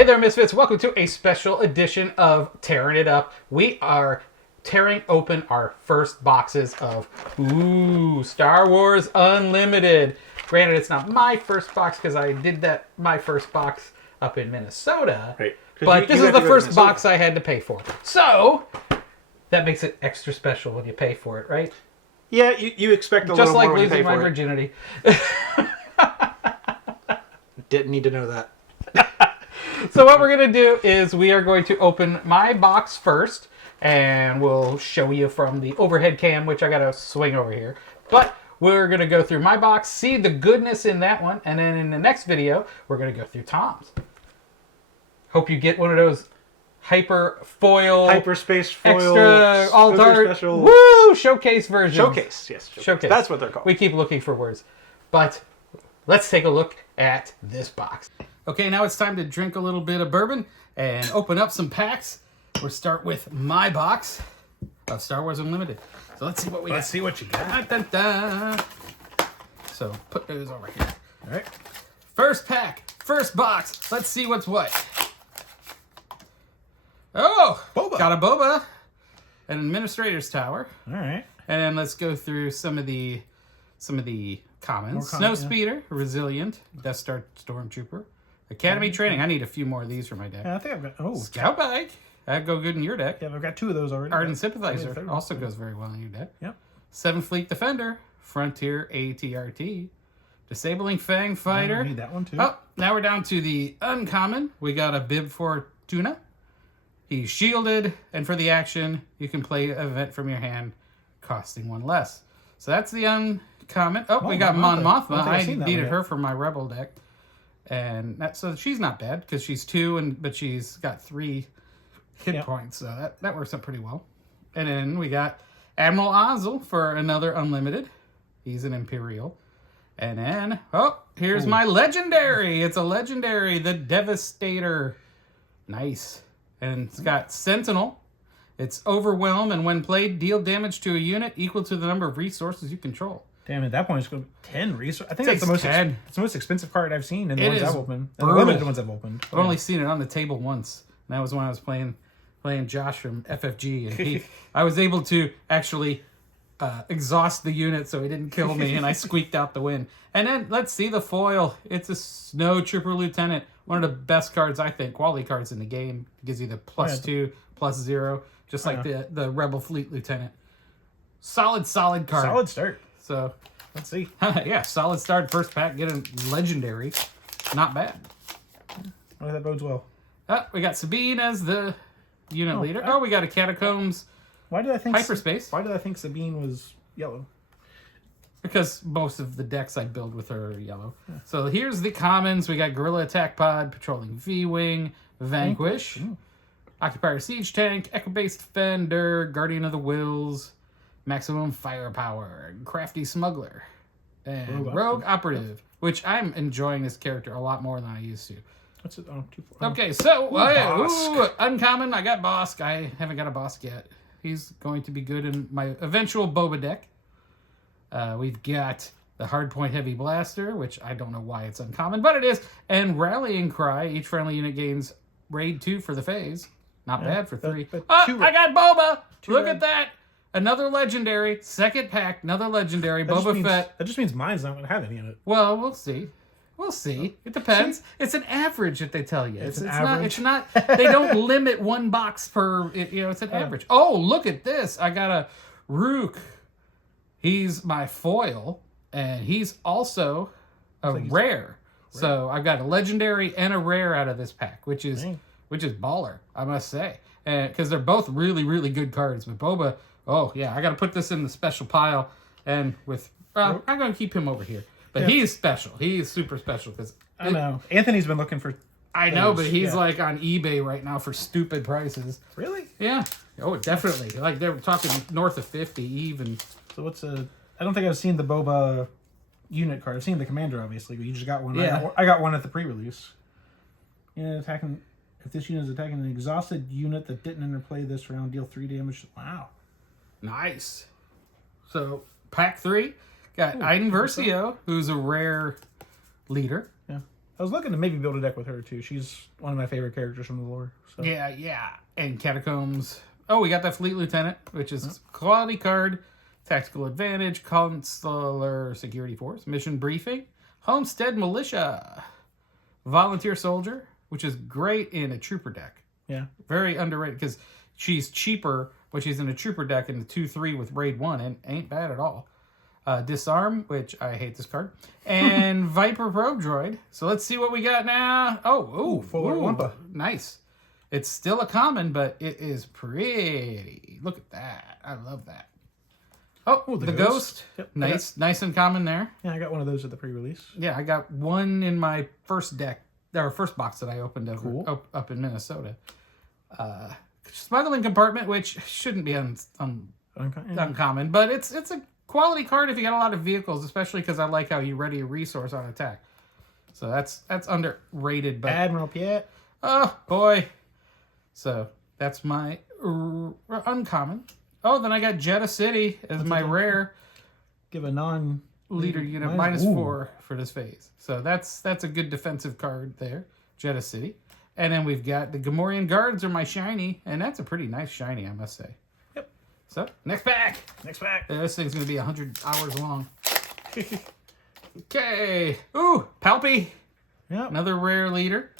Hey there, Misfits. Welcome to a special edition of Tearing It Up. We are tearing open our first boxes of Star Wars Unlimited. Granted, it's not my first box because I did my first box up in Minnesota. Right. But this is the first box I had to pay for. So, that makes it extra special when you pay for it, right? Yeah, you expect a little more when you pay for it. Just like losing my virginity. Didn't need to know that. So what we're going to do is we are going to open my box first, and we'll show you from the overhead cam, which I got to swing over here. But we're going to go through my box, see the goodness in that one, and then in the next video, we're going to go through Tom's. Hope you get one of those hyperspace foil, extra all-art, special showcase versions. Showcase, yes. Showcase. That's what they're called. We keep looking for words. But let's take a look at this box. Okay, now it's time to drink a little bit of bourbon and open up some packs. We'll start with my box of Star Wars Unlimited. So let's see what we got. Let's see what you got. Dun, dun, dun. So put those over here. All right. First pack, first box. Let's see what's what. Oh, Boba. Got a Boba, an Administrator's Tower. All right. And then let's go through some of the commons. Snowspeeder, Resilient, Death Star Stormtrooper, Academy Training. I need a few more of these for my deck. Yeah, I think I've got... Scout Bike. That'd go good in your deck. Yeah, I've got 2 of those already. Ardent Sympathizer also goes very well in your deck. Yep. 7th Fleet Defender, Frontier ATRT, Disabling Fang Fighter. I need that one too. Oh, now we're down to the uncommon. We got a Bib Fortuna. He's shielded, and for the action, you can play an event from your hand, costing 1 less. So that's the uncommon. Oh, we got Mon Mothma. I needed her for my Rebel deck. And so she's not bad because she's 2, but she's got 3 hit points. So that works out pretty well. And then we got Admiral Ozzel for another Unlimited. He's an Imperial. And then, here's my Legendary. It's a Legendary, the Devastator. Nice. And it's got Sentinel. It's Overwhelm, and when played, deal damage to a unit equal to the number of resources you control. Damn, at that point, it's going to be 10 resources. I think that's the most, it's the most expensive card I've seen in the ones I've opened. The limited ones I've opened. I've only seen it on the table once. And that was when I was playing Josh from FFG. And I was able to actually exhaust the unit so he didn't kill me, and I squeaked out the win. And then, let's see the foil. It's a Snow Trooper Lieutenant. One of the best cards, I think, quality cards in the game. It gives you the +2, +0, just like the Rebel Fleet Lieutenant. Solid card. Solid start. So, let's see. Yeah, solid start. First pack, get a Legendary. Not bad. Oh, that bodes well. We got Sabine as the unit leader. We got a Catacombs. Why did I think Hyperspace? Why did I think Sabine was yellow? Because most of the decks I build with her are yellow. Yeah. So here's the commons. We got Guerrilla Attack Pod, Patrolling V-Wing, Vanquish, Occupier Siege Tank, Echo-Based Defender, Guardian of the Wills, Maximum Firepower, Crafty Smuggler, and Rogue Operative, which I'm enjoying this character a lot more than I used to. What's it? 2, 4. Okay, so uncommon. I got Bosk. I haven't got a Bosk yet. He's going to be good in my eventual Boba deck. We've got the Hardpoint Heavy Blaster, which I don't know why it's uncommon, but it is. And Rallying Cry. Each friendly unit gains Raid 2 for the phase. Not bad for 3. I got Boba! Look at that! Another Legendary. Second pack, another Legendary. Boba Fett. That just means mine's not going to have any in it. Well, we'll see. We'll see. It depends. It's an average that they tell you. It's an average. It's not. They don't limit 1 box per. It's an average. Oh, look at this! I got a Rook. He's my foil, and he's also a rare. So I've got a Legendary and a rare out of this pack, which is baller, I must say, because they're both really, really good cards. But Boba, I got to put this in the special pile, and I'm going to keep him over here. But he is special. He is super special because I know Anthony's been looking for. I know, but he's like on eBay right now for stupid prices. Really? Yeah. Oh, definitely. Like they're talking north of 50 even. So what's a? I don't think I've seen the Boba unit card. I've seen the Commander, obviously, but you just got one. Yeah. I got one at the pre-release. Attacking. If this unit is attacking an exhausted unit that didn't interplay this round, deal 3 damage. Wow. Nice. So pack 3. Got Iden Versio, who's a rare leader. Yeah. I was looking to maybe build a deck with her too. She's one of my favorite characters from the lore. So. Yeah. And Catacombs. Oh, we got that Fleet Lieutenant, which is quality card, tactical advantage, consular security force, mission briefing, homestead militia, volunteer soldier, which is great in a trooper deck. Yeah. Very underrated because she's cheaper, but she's in a trooper deck in the 2/3 with raid 1 and ain't bad at all. Disarm, which I hate this card, and Viper Probe Droid. So let's see what we got now. Fuller Wampa. Nice. It's still a common, but it is pretty. Look at that. I love that. Oh, the Ghost. Yep. Nice and common there. Yeah, I got one of those at the pre-release. Yeah, I got one in my first deck, or first box that I opened Cool. up in Minnesota. Smuggling Compartment, which shouldn't be uncommon, but it's a quality card if you got a lot of vehicles, especially because I like how you ready a resource on attack. So that's underrated. But Admiral Piet. oh boy, so that's my uncommon. Oh, then I got Jeddah City as my rare. Give a non-Leader unit -4 for this phase. So that's a good defensive card there. Jeddah City. And then we've got the Gamorrean Guards are my shiny, and that's a pretty nice shiny, I must say. Yep. So, next pack. Next pack. This thing's going to be 100 hours long. Okay. Ooh, Palpy. Yep. Another rare leader.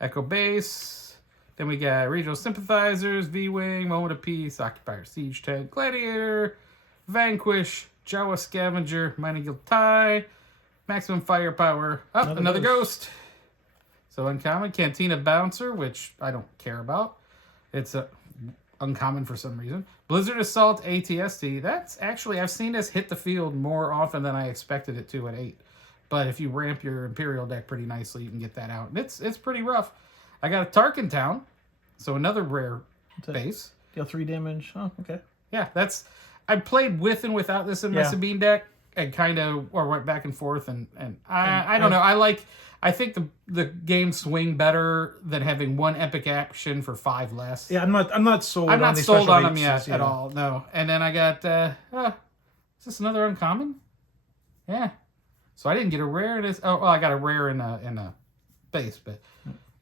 Echo Base. Then we got Regional Sympathizers, V-Wing, Moment of Peace, Occupier Siege Tank, Gladiator, Vanquish, Jawa Scavenger, Mining Guild Tie, Maximum Firepower. Oh, another Ghost. So uncommon, Cantina Bouncer, which I don't care about. It's uncommon for some reason. Blizzard Assault ATST. That's actually, I've seen this hit the field more often than I expected it to at 8. But if you ramp your Imperial deck pretty nicely, you can get that out. And it's pretty rough. I got a Tarkin Town, so another rare base. Deal 3 damage. Oh, okay. Yeah, I played with and without this in my Sabine deck, and kind of went back and forth, and I don't know. I think the games swing better than having one epic action for 5 less. Yeah, I'm not sold. I'm on not these sold special on them bases, yet at all. No. And then I got is this another uncommon? Yeah. So I didn't get a rare in this. Oh, well, I got a rare in a base, but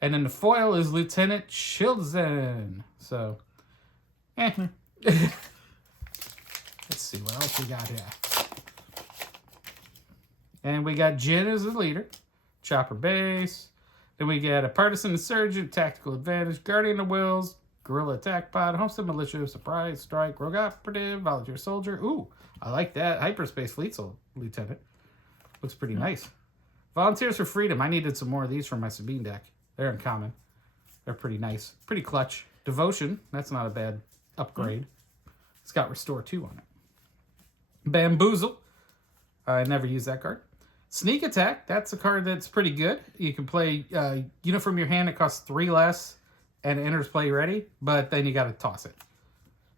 and then the foil is Lieutenant Chilzen. So, Let's see what else we got here. And we got Jin as the leader. Chopper Base. Then we got a Partisan Insurgent, Tactical Advantage, Guardian of Wills, Guerrilla Attack Pod, Homestead Militia, Surprise Strike, Rogue Operative, Volunteer Soldier. Ooh, I like that. Hyperspace Fleet Lieutenant. Looks pretty nice. Volunteers for Freedom. I needed some more of these for my Sabine deck. They're uncommon. They're pretty nice. Pretty clutch. Devotion. That's not a bad upgrade. It's got Restore 2 on it. Bamboozle. I never use that card. Sneak Attack. That's a card that's pretty good. You can play unit from your hand. It costs 3 less and it enters play ready, but then you got to toss it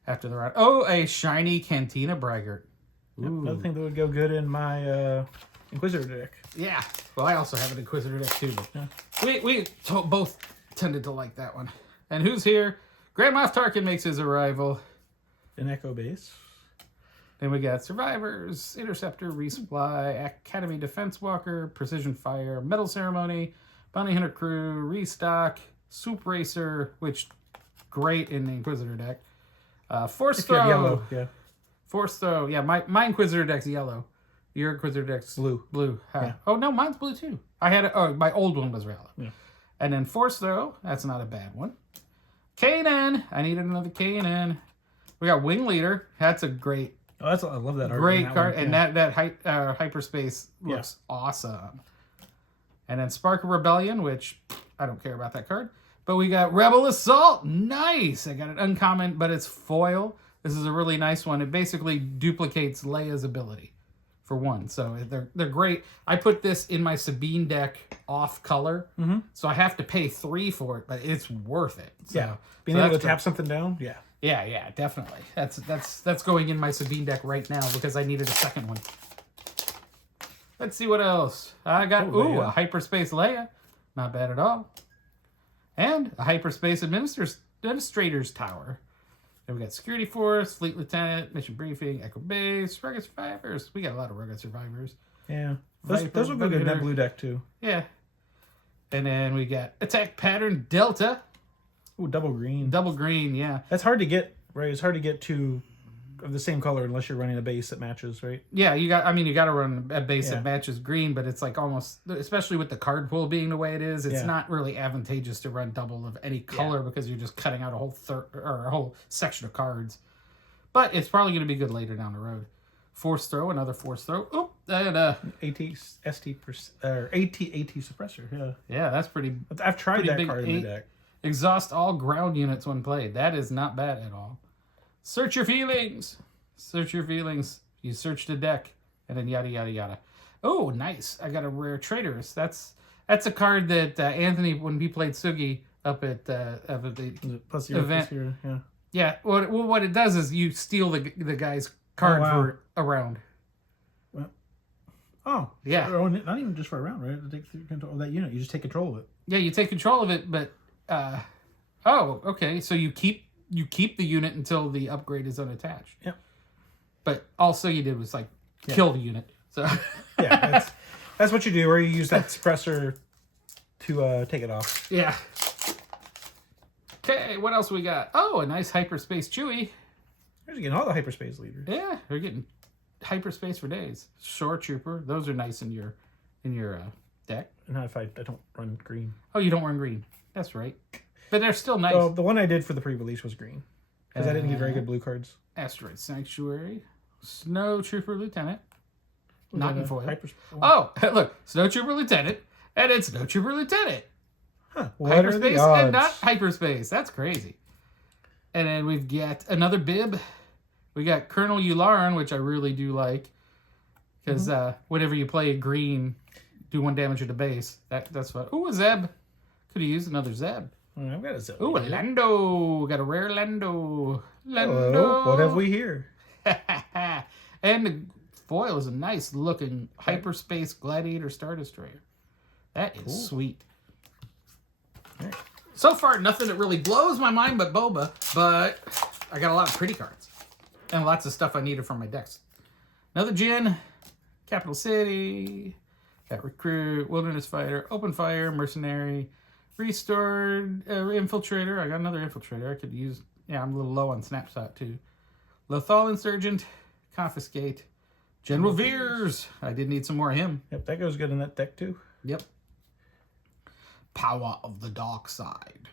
after the round. Oh, a shiny Cantina Braggart. Yep, another thing that would go good in my Inquisitor deck. Yeah. Well, I also have an Inquisitor deck too. But we both tended to like that one. And who's here? Grand Moff Tarkin makes his arrival. An Echo Base. Then we got Survivors, Interceptor, Resupply, Academy Defense Walker, Precision Fire, Metal Ceremony, Bounty Hunter Crew, Restock, Soup Racer, which great in the Inquisitor deck. Force Throw. Yellow, yeah. Force Throw. Yeah, my Inquisitor deck's yellow. Your Inquisitor deck's blue. Blue. Yeah. Oh, no, mine's blue too. My old one was yellow. Yeah. And then Force Throw. That's not a bad one. Kanan. I needed another Kanan. We got Wing Leader. That's a great. Oh, I love that art. Great card, one. and that hyperspace looks awesome. And then Spark of Rebellion, which I don't care about that card. But we got Rebel Assault. Nice! I got an uncommon, but it's foil. This is a really nice one. It basically duplicates Leia's ability for 1. So they're great. I put this in my Sabine deck off color, so I have to pay 3 for it, but it's worth it. So, being able to tap something down, Yeah, definitely. That's going in my Sabine deck right now because I needed a second one. Let's see what else. I got a Hyperspace Leia. Not bad at all. And a Hyperspace Administrator's Tower. Then we got Security Force, Fleet Lieutenant, Mission Briefing, Echo Base, Rugged Survivors. We got a lot of Rugged Survivors. Yeah. Those would be good in that blue deck too. Yeah. And then we got attack pattern Delta. Ooh, double green. Double green, yeah. That's hard to get, right? It's hard to get two of the same color unless you're running a base that matches, right? Yeah, you got to run a base that matches green, but it's like almost, especially with the card pool being the way it is, it's not really advantageous to run double of any color because you're just cutting out a whole a whole section of cards. But it's probably going to be good later down the road. Force throw, another force throw. Oh, and AT suppressor. Yeah, yeah, that's pretty. I've tried pretty that big card in my deck. Exhaust all ground units when played. That is not bad at all. Search your feelings. Search your feelings. You search the deck, and then yada yada yada. Oh, nice! I got a rare Traitorous. That's a card that Anthony, when we played Sugi up at the event. Yeah. What it does is you steal the guy's card for a round. Well, oh yeah. So not even just for a round, right? To take control of that unit, you just take control of it. Yeah, you take control of it, but oh, okay. So you keep the unit until the upgrade is unattached. Yeah. But all Sugi did was like kill the unit. So yeah, that's what you do, where you use that suppressor to take it off. Yeah. Okay, what else we got? Oh, a nice hyperspace Chewy. You're getting all the hyperspace leaders. Yeah, we're getting hyperspace for days. Shore Trooper. Those are nice in your deck. Not if I don't run green. Oh, you don't run green. That's right. But they're still nice. So the one I did for the pre-release was green. Because I didn't get very good blue cards. Asteroid Sanctuary. Snow Trooper Lieutenant. Not in foil. Oh, look. Snow Trooper Lieutenant. And it's Snow Trooper Lieutenant. Huh. What Hyperspace and not hyperspace. That's crazy. And then we've got another bib. We got Colonel Yularen, which I really do like. Because whenever you play a green, do 1 damage to the base. That's fun. Ooh, a Zeb. Could have used another Zeb. I've got a Zeb. Ooh, a Lando. Got a rare Lando. Hello. What have we here? And the foil is a nice looking hyperspace gladiator Star Destroyer. That is sweet. Right. So far, nothing that really blows my mind but Boba, but I got a lot of pretty cards. And lots of stuff I needed from my decks. Another Jin, Capital City, got Recruit, Wilderness Fighter, Open Fire, Mercenary, Restored, Infiltrator. I got another Infiltrator I could use. Yeah, I'm a little low on Snapshot too. Lothal Insurgent, Confiscate, General Veers. I did need some more of him. Yep, that goes good in that deck too. Yep. Power of the Dark Side.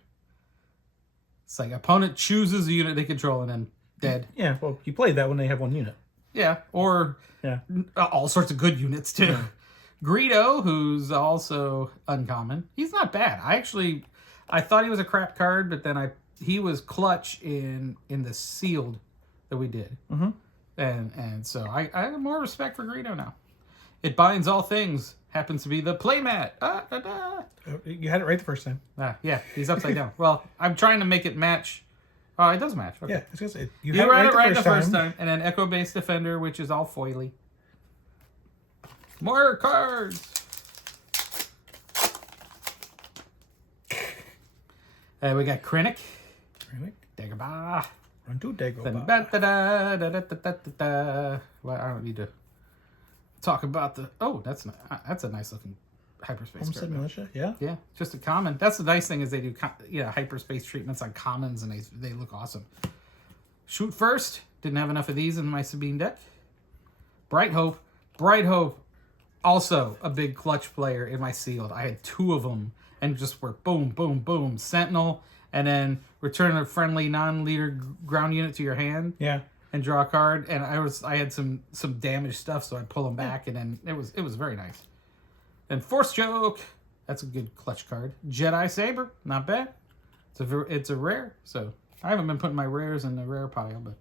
It's like opponent chooses a unit they control and then dead. Yeah, well, you played that when they have 1 unit. Yeah, or all sorts of good units too. Yeah. Greedo, who's also uncommon. He's not bad. I thought he was a crap card, but then he was clutch in the sealed that we did. Mm-hmm. And so I have more respect for Greedo now. It binds all things. Happens to be the playmat. You had it right the first time. Yeah, he's upside down. Well, I'm trying to make it match. Oh, it does match. Okay. Yeah, I was gonna say you had it right the first time. And then Echo Base Defender, which is all foily. More cards. We got Krennic. Dagobah. Run to Dagobah. Well, I don't need to talk about the. Oh, that's a nice looking hyperspace. Homestead Militia, yeah. Yeah, just a common. That's the nice thing is they do hyperspace treatments on commons and they look awesome. Shoot First. Didn't have enough of these in my Sabine deck. Bright Hope. Also a big clutch player in my sealed. I had 2 of them and just were boom, boom, boom. Sentinel and then return a friendly non-leader ground unit to your hand. Yeah. And draw a card. And I had some damaged stuff, so I'd pull them back, and then it was very nice. And Force Choke, that's a good clutch card. Jedi Saber, not bad. It's a rare, so I haven't been putting my rares in the rare pile, but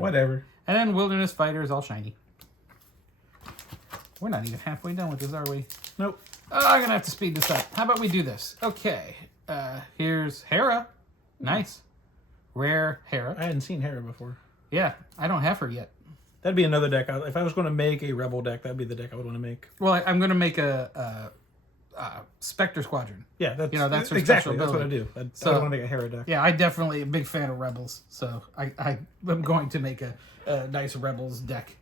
whatever. And then Wilderness Fighter is all shiny. We're not even halfway done with this, are we? Nope. Oh, I'm gonna have to speed this up. How about we do this? Okay. Here's Hera. Nice. Rare Hera. I hadn't seen Hera before. Yeah, I don't have her yet. That'd be another deck. If I was going to make a Rebel deck, that'd be the deck I would want to make. Well, I'm going to make a Spectre Squadron. Yeah, that's her exactly. That's what I do. I want to make a Hera deck. Yeah, I'm definitely a big fan of Rebels, so I'm going to make a nice Rebels deck.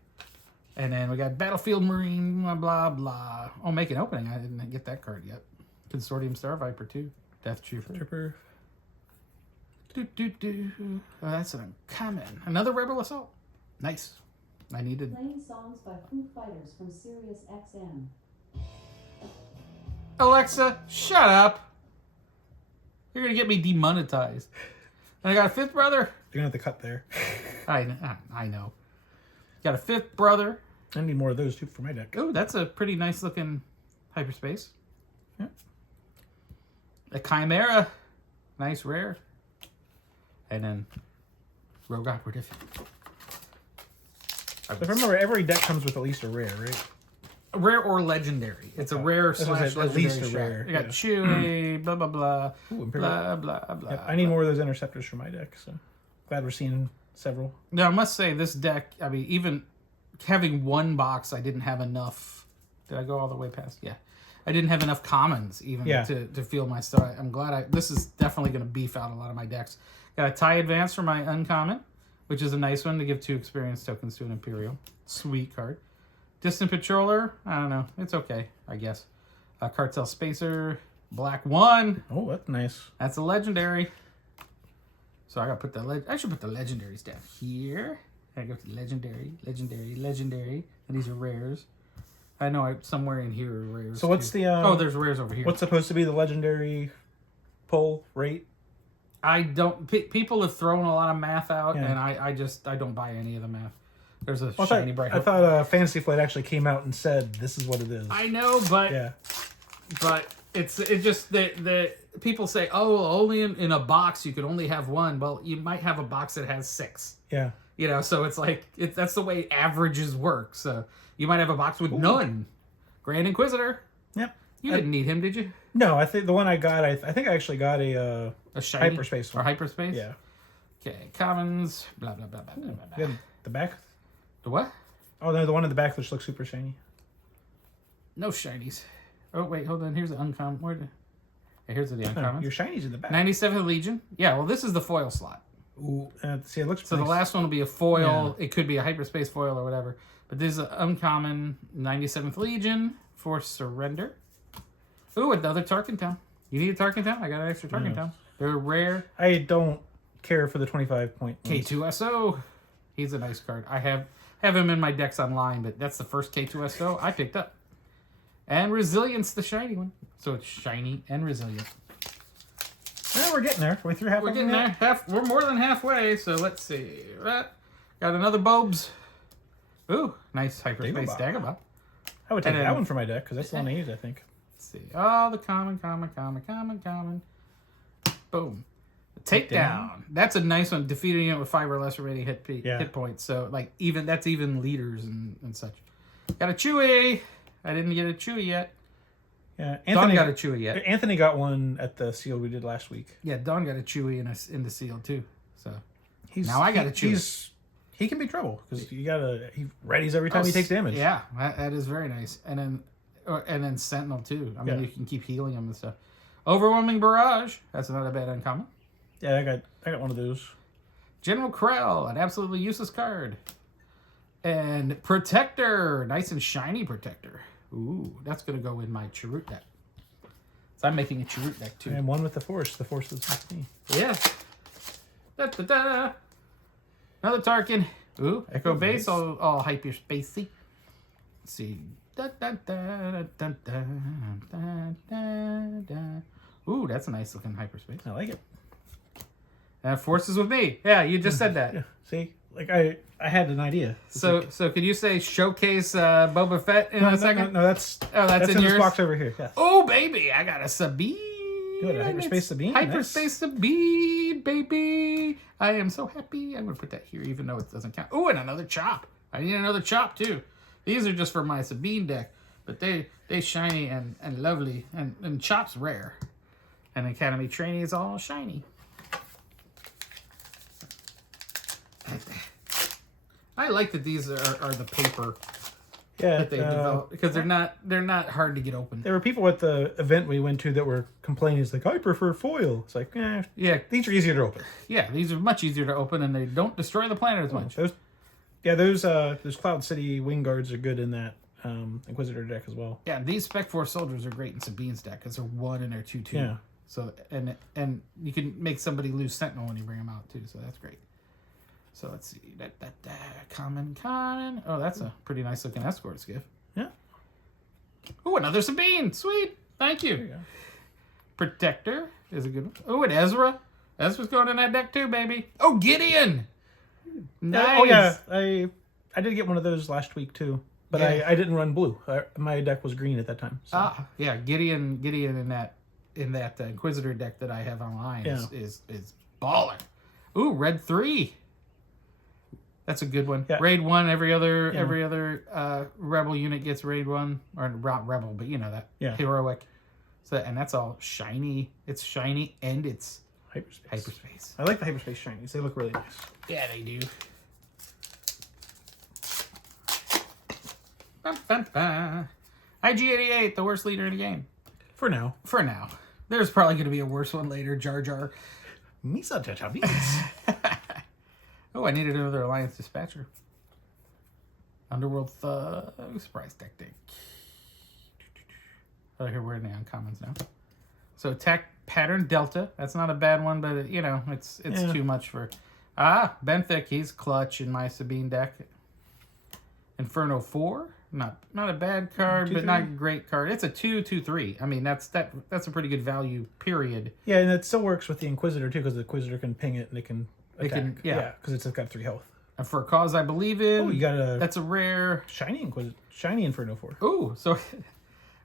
And then we got Battlefield Marine, blah, blah, blah. Oh, make an opening. I didn't get that card yet. Consortium Star Viper too. Death Trooper. Oh, that's an uncommon. Another Rebel Assault. Nice. I needed. Playing songs by Foo Fighters from Sirius XM. Alexa, shut up. You're gonna get me demonetized. And I got a fifth brother. You're gonna have to cut there. I know. Got a fifth brother. I need more of those too for my deck. Oh, that's a pretty nice looking hyperspace. Yeah. A Chimera. Nice rare. And then Rogue Operative. If I remember, every deck comes with at least a rare, right? A rare or legendary. It's a rare slash legendary. At least a shot. rare. You got Chewie, blah, blah, blah. Ooh, blah, blah, blah. Yep, I need more of those interceptors for my deck, so glad we're seeing several. Now, I must say, this deck, I mean, even having one box, I didn't have enough. Did I go all the way past? Yeah. I didn't have enough commons even to feel my start. I'm glad this is definitely going to beef out a lot of my decks. Got a TIE Advance for my uncommon, which is a nice one to give 2 experience tokens to an Imperial. Sweet card. Distant Patroller, I don't know. It's okay, I guess. Cartel Spacer, Black 1. Oh, that's nice. That's a legendary. So I gotta put I should put the legendaries down here. I go to legendary. And these are rares. I know somewhere in here are rares. So what's the there's rares over here. What's supposed to be the legendary pull rate? I don't. People have thrown a lot of math out, and I don't buy any of the math. There's a shiny bright. I thought Fantasy Flight actually came out and said this is what it is. I know, but it's just that people say, oh, only in a box you could only have one. Well, you might have a box that has 6. Yeah. You know, so it's like that's the way averages work. So you might have a box with none. Grand Inquisitor. Yep. You didn't need him, did you? No, I think the one I got, I think I actually got a shiny hyperspace one. Or hyperspace. Yeah. Okay. Commons. Blah blah blah blah blah blah. You got the back. The what? Oh no, the one in the back which looks super shiny. No shinies. Oh wait, hold on. Here's the uncommon. Here's the uncommon. Your shinies in the back. 97th Legion. Yeah, well, this is the foil slot. Ooh, see, it looks. So nice. the last one will be a foil. Yeah. It could be a hyperspace foil or whatever. But this is an uncommon 97th Legion for surrender. Ooh, another Tarkin Town. You need a Tarkin Town? I got an extra Tarkin Town. They're rare. I don't care for the 25 point. K2SO. He's a nice card. I have him in my decks online, but that's the first K2SO I picked up. And Resilience, the shiny one. So it's shiny and resilient. Yeah, we're getting there. We're through halfway. We're getting there. We're more than halfway, so let's see. Got another Bobes. Ooh, nice hyperspace Dagobah. I would take that one for my deck, because that's the one I use, I think. Let's see. Oh, the common. Boom. Takedown. That's a nice one. Defeating it with 5 or less remaining hit points. So, like, that's even leaders and such. Got a Chewie. I didn't get a Chewie yet. Yeah, Dawn got a Chewie yet. Anthony got one at the seal we did last week. Yeah, Dawn got a Chewie in the seal too. So now I got a Chewie. He can be trouble because he readies every time he takes damage. Yeah, that is very nice. And then Sentinel too. I mean, you can keep healing him and stuff. Overwhelming Barrage. That's not a bad uncommon. Yeah, I got one of those. General Krell, an absolutely useless card. And Protector, nice and shiny Protector. Ooh, that's going to go in my Chirrut deck. So I'm making a Chirrut deck too. And one with the Force. The Force is with me. Yeah. Da-da-da. Another Tarkin. Ooh, Echo Base, all hyper spacey. Let's see. Ooh, that's a nice looking hyperspace. I like it. And Force is with me. Yeah, you just said that. Yeah. See? Like I had an idea. So could you say showcase Boba Fett in a second? No, that's in yours? This box over here. Yes. Oh baby, I got a Sabine. Good, a hyperspace Sabine. Hyperspace Sabine, baby. I am so happy. I'm gonna put that here, even though it doesn't count. Oh, and another Chop. I need another Chop too. These are just for my Sabine deck, but they shiny and lovely, and Chop's rare, and Academy Trainee is all shiny. I like that these are the paper that they developed because they're not hard to get open. There were people at the event we went to that were complaining. It's like, I prefer foil. It's like, yeah, these are easier to open. Yeah, these are much easier to open, and they don't destroy the planet as much. Those Cloud City Wing Guards are good in that Inquisitor deck as well. Yeah, these Spec Force soldiers are great in Sabine's deck because they're 1 and they're 2/2. Yeah. So and you can make somebody lose Sentinel when you bring them out too. So that's great. So let's see. Common. Oh, that's a pretty nice looking escort skiff. Yeah. Oh, another Sabine. Sweet. Thank you. There you go. Protector is a good one. Oh, and Ezra. Ezra's going in that deck too, baby. Oh, Gideon. Nice. Oh yeah, I did get one of those last week too, but Yeah. I didn't run blue. My deck was green at that time. So. Yeah, Gideon in that Inquisitor deck that I have online is baller. Ooh, red 3. That's a good one. Yeah. Raid 1, every other rebel unit gets raid 1, or not rebel, but you know that. Yeah. Heroic. So and that's all shiny. It's shiny and it's Hyperspace. I like the hyperspace shinies. They look really nice. Yeah, they do. Bum, bum, bum. IG-88, the worst leader in the game. For now. For now. There's probably going to be a worse one later. Jar Jar. Misa Chachabis. Oh, I needed another Alliance Dispatcher. Underworld Thug. Surprise Tactic. Oh, here we're in the uncommons now. So attack pattern Delta. That's not a bad one, but you know, it's too much for... Benthic. He's clutch in my Sabine deck. Inferno 4. Not a bad card, 2/3. but not a great card. It's a 2/2/3. I mean, that's a pretty good value, period. Yeah, and it still works with the Inquisitor too, because the Inquisitor can ping it and it can attack. Yeah. Because it's got 3 health. And for a cause I believe in, Oh, you got a that's a rare... shiny Inferno 4. Ooh, so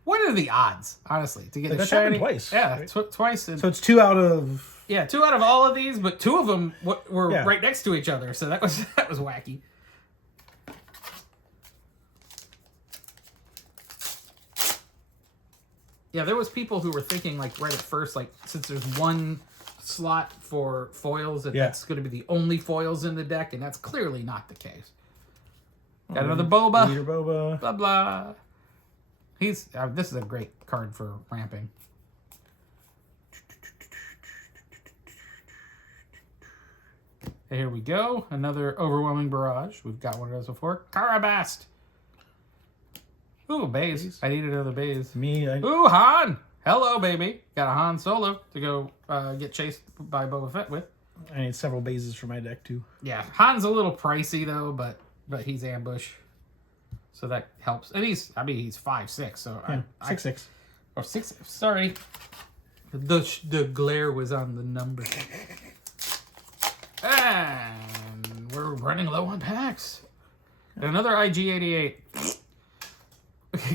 what are the odds, honestly, to get a That's happened shiny? twice, Yeah, right? twice. And, So it's 2 out of... yeah, 2 out of all of these, but 2 of them were Yeah. right next to each other, so that was wacky. Yeah, there was people who were thinking, like, right at first, like, since there's 1 slot for foils, that's going to be the only foils in the deck, and that's clearly not the case. Got another Boba. Leader Boba. Blah, blah. This is a great card for ramping. Here we go. Another Overwhelming Barrage. We've got one of those before. Karabast. Ooh, Baze. I need another Baze. Ooh, Han. Hello, baby. Got a Han Solo to go get chased by Boba Fett with. I need several bases for my deck too. Yeah, Han's a little pricey though, but he's ambush, so that helps. And he's 5'6", so Yeah, 6'6". Or 6. Sorry, the glare was on the number. And we're running low on packs. And another IG-88.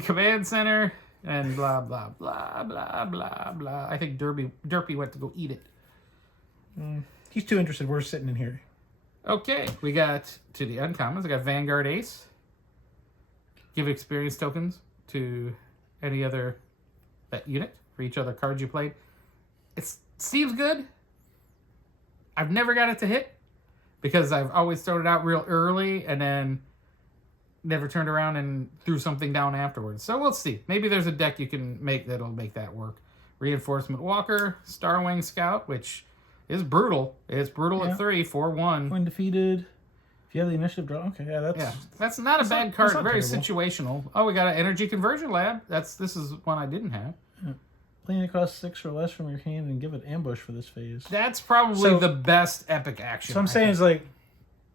Command center and blah blah blah blah blah blah. I think Derpy went to go eat it. He's too interested. We're sitting in here. Okay, we got to the uncommons. I got Vanguard Ace. Give experience tokens to any other unit for each other cards you played. It seems good. I've never got it to hit because I've always thrown it out real early and then never turned around and threw something down afterwards. So we'll see. Maybe there's a deck you can make that'll make that work. Reinforcement Walker, Starwing Scout, which is brutal. It's brutal at 3, 4/1. When defeated, if you have the initiative draw, okay, that's not a bad card. not Very terrible. situational. Oh, we got an Energy Conversion Lab. This is one I didn't have. Playing it costs 6 or less from your hand and give it ambush for this phase. That's probably the best epic action. So I'm saying is like,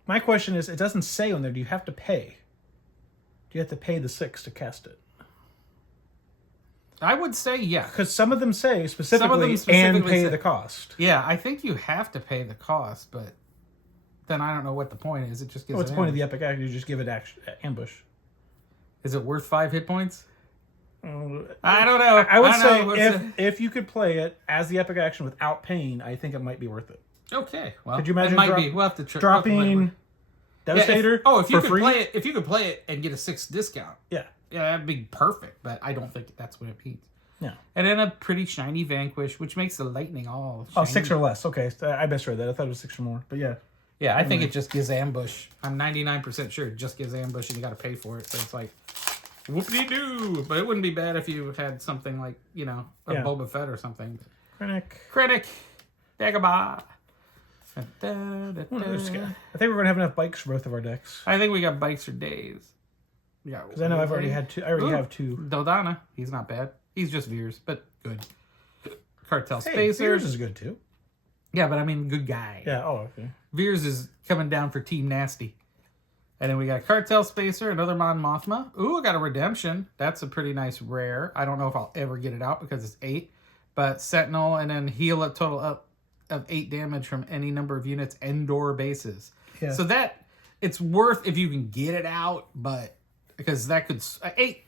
my question is, it doesn't say on there. Do you have to pay? Do you have to pay the 6 to cast it? I would say yes. Because some of them say specifically and pay the cost. Yeah, I think you have to pay the cost, but then I don't know what the point is. It just gives. What's the point of the epic action? You just give it ambush. Is it worth 5 hit points? I don't know. I would say if you could play it as the epic action without paying, I think it might be worth it. Okay. Well, could you imagine it might be. We'll have to dropping Devastator? If you for could free? play it, if you could play it and get a 6 discount, yeah, that'd be perfect. But I don't think that's what it means. Yeah. And then a pretty shiny Vanquish, which makes the lightning all shiny. Oh, 6 or less. Okay, so I misread that. I thought it was 6 or more. But yeah. Yeah, I think it just gives ambush. I'm 99% sure it just gives ambush and you got to pay for it. So it's like, whoop-de-doo. But it wouldn't be bad if you had something like, a Boba Fett or something. Krennic. Dagobah. I think we're going to have enough bikes for both of our decks. I think we got bikes for days. Yeah, Because I know I've already had two. I already have two. Dodana, he's not bad. He's just Veers, but good. Cartel Hey, Spacers. Veers is good too. Yeah, but I mean, good guy. Yeah. Oh, okay. Veers is coming down for Team Nasty. And then we got Cartel Spacer, another Mon Mothma. Ooh, I got a Redemption. That's a pretty nice rare. I don't know if I'll ever get it out because it's 8. But Sentinel, and then heal a total of 8 damage from any number of units and/or bases. Yeah. So that, it's worth if you can get it out, but because that could 8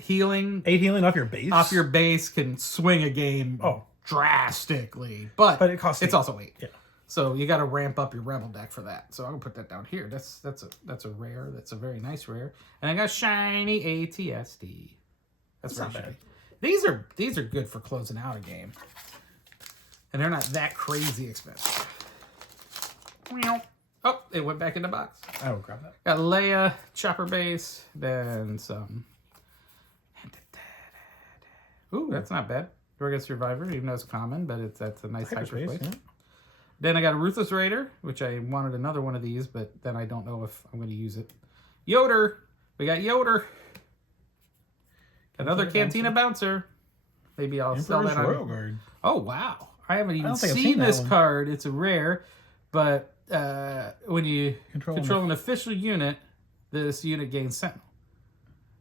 healing 8 healing off your base. off your base can swing a game drastically. But it costs it's 8. also 8. Yeah. So you got to ramp up your rebel deck for that. So I'm gonna put that down here. That's a rare. That's a very nice rare. And I got shiny ATSD. That's very not bad. shiny. These are good for closing out a game, and they're not that crazy expensive. Oh, it went back in the box. I will grab that. Got Leia, Chopper Base, then some. Ooh, that's not bad. Dorga Survivor, even though it's common, but that's a nice hyperspace. Yeah. Then I got a Ruthless Raider, which I wanted another one of these, but then I don't know if I'm going to use it. Yoder. We got Yoder. Another Cantina Bouncer. Maybe I'll sell that Royal on. Guard. Oh, wow. I haven't even think I've seen seen that this one. card. It's a rare, but when you Control an official unit, this unit gains Sentinel.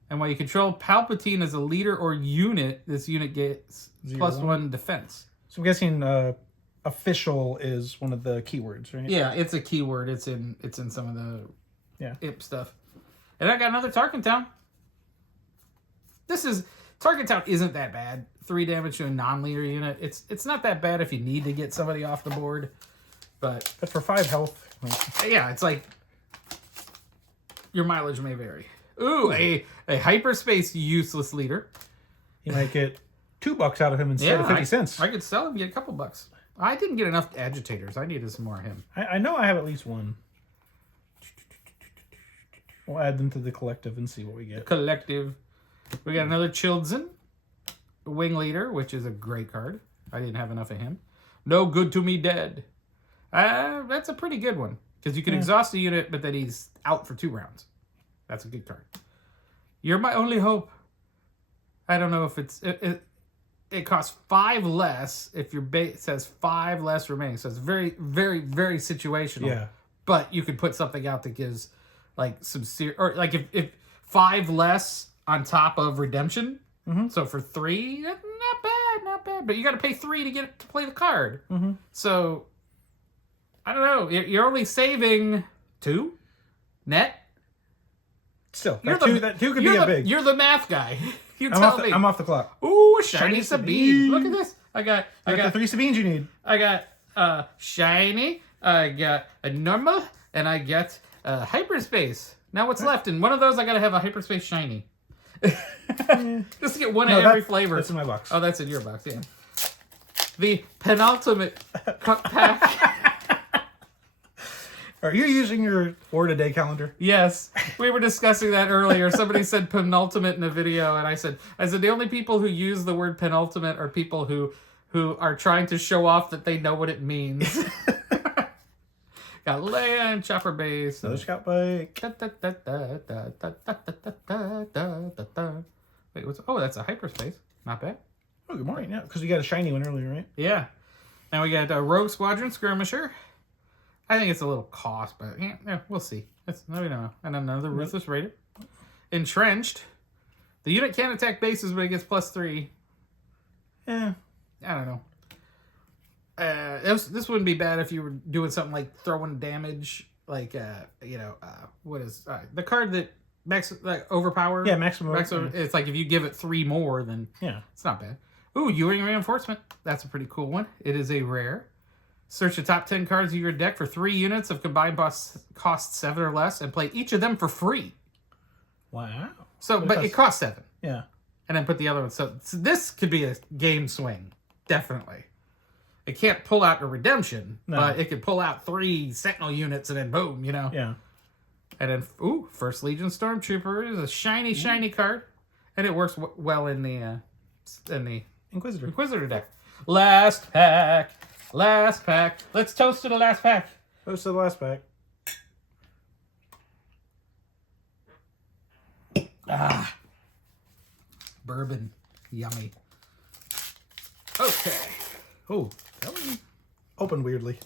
And while you control Palpatine as a leader or unit, this unit gets +1 defense. So I'm guessing official is one of the keywords, right? Yeah, it's a keyword. It's in some of the imp stuff. And I got another Tarkin Town. Tarkin Town isn't that bad. 3 damage to a non-leader unit. It's not that bad if you need to get somebody off the board. But for 5 health. yeah, it's like your mileage may vary. Ooh, a hyperspace useless leader. You might get $2 out of him instead of 50 cents. I could sell him, get a couple bucks. I didn't get enough agitators. I needed some more of him. I know I have at least one. We'll add them to the collective and see what we get. Collective. We got another Childzen, Wing Leader, which is a great card. I didn't have enough of him. No Good to Me Dead. That's a pretty good one. Because you can exhaust a unit, but then he's out for 2 rounds. That's a good card. You're my only hope. I don't know if it costs 5 less if your base says 5 less remaining. So it's very, very, very situational. Yeah. But you could put something out that gives like some or like if 5 less on top of redemption. Mm-hmm. So for 3, not bad. But you got to pay 3 to get to play the card. Mm-hmm. So I don't know. You're only saving 2 net. Still, that two could be a big. You're the math guy. You tell me. I'm off the clock. Ooh, shiny Shiny Sabine. Sabine. Look at this. I got the 3 Sabines you need. I got shiny. I got a normal, and I get hyperspace. Now what's left? And one of those I gotta have a hyperspace shiny. Just to get one of every flavor. That's in my box. Oh, that's in your box. Yeah. The penultimate pack. Are you using your word a day calendar? Yes, we were discussing that earlier. Somebody said penultimate in a video, and I said the only people who use the word penultimate are people who are trying to show off that they know what it means. Got Leia and Chopper Base. Another Scout Bike. Wait, that's a hyperspace. Not bad. Oh, good morning. Yeah, because we got a shiny one earlier, right? Yeah. Now we got a Rogue Squadron Skirmisher. I think it's a little cost, but yeah, we'll see. We don't know. And another Ruthless Raider. Entrenched. The unit can't attack bases, but it gets +3. Yeah. I don't know. This wouldn't be bad if you were doing something like throwing damage, like what is the card that overpower? Yeah, maximum. It's like if you give it 3 more, then it's not bad. Ooh, Ewing Reinforcement. That's a pretty cool one. It is a rare. Search the top 10 cards of your deck for 3 units of combined cost 7 or less, and play each of them for free. Wow. So, but it costs 7. Yeah. And then put the other one. So this could be a game swing, definitely. It can't pull out a redemption, but it could pull out 3 Sentinel units, and then boom, Yeah. And then, First Legion Stormtrooper is a shiny card, and it works well in the Inquisitor deck. Last pack. Let's toast to the last pack. Toast to the last pack. Bourbon. Yummy. Okay. Oh, that one opened weirdly.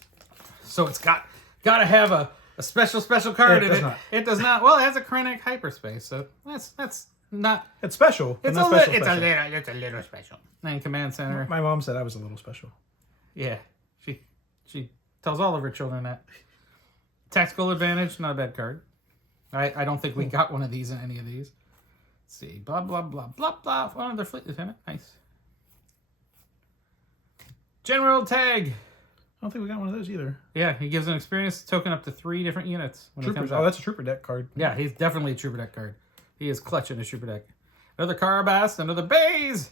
So it's got to have a special card It in does it. not. It does not. Well, it has a Krennic hyperspace, so that's not. It's special. But It's not special. it's a little special. And Command Center. My mom said I was a little special. Yeah, she tells all of her children that. Tactical Advantage, not a bad card. I don't think we got one of these in any of these. Let's see, blah blah blah blah blah. One of their fleet lieutenant, nice. General Tag. I don't think we got one of those either. Yeah, he gives an experience token up to 3 different units when it Troopers. comes Oh, out. that's a trooper deck card. Yeah, he's definitely a Trooper deck card. He is clutching a Trooper deck. Another Carabast, another Baze.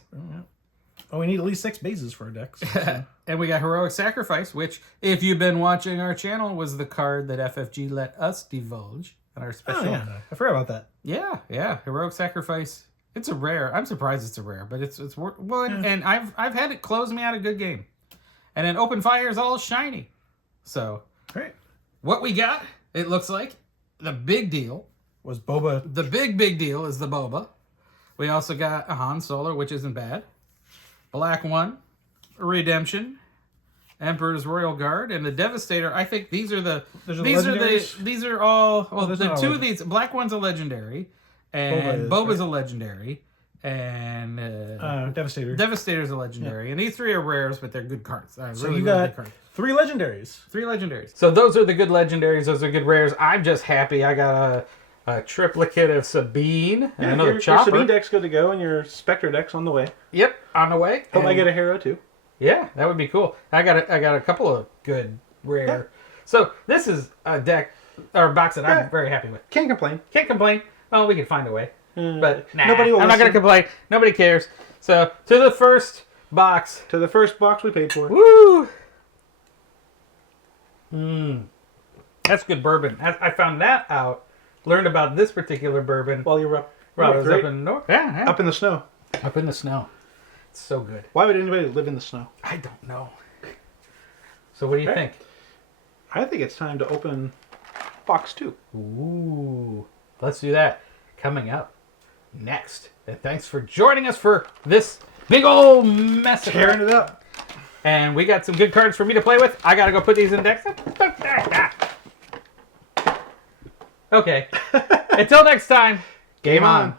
Oh, we need at least 6 bases for our decks. So. And we got Heroic Sacrifice, which, if you've been watching our channel, was the card that FFG let us divulge on our special. Oh, yeah. I forgot about that. Yeah. Heroic Sacrifice. It's a rare. I'm surprised it's a rare, but it's well, and I've had it close me out a good game. And then Open Fire is all shiny. So, Great. what we got, it looks like, the big deal. Was Boba. The big deal is the Boba. We also got a Han Solo, which isn't bad. Black One, Redemption, Emperor's Royal Guard, and the Devastator. I think these are these are all. Well, there's the not 2 of these. Black One's a legendary, and Boba's a legendary, and Devastator. Devastator's a legendary, and these 3 are rares, but they're good cards. So you got 3 legendaries. 3 legendaries. So those are the good legendaries. Those are good rares. I'm just happy I got a triplicate of Sabine and another Chopper. Your Sabine deck's good to go, and your Spectre deck's on the way. Yep, on the way. Hope I get a hero too. Yeah, that would be cool. I got a couple of good rare. Yeah. So this is a deck or a box that I'm very happy with. Can't complain. Can't complain. Well, we can find a way, but nah, nobody will I'm not gonna complain. Nobody cares. So to the first box. To the first box we paid for. Woo! That's good bourbon. I found that out. Learned about this particular bourbon While you were up. Well, I was up in the north. Yeah. Up in the snow. Up in the snow. It's so good. Why would anybody live in the snow? I don't know. So what do you think? I think it's time to open box 2. Ooh. Let's do that. Coming up next. And thanks for joining us for this big old mess. Tearing it up. And we got some good cards for me to play with. I gotta go put these in decks. Okay. Until next time. Game on.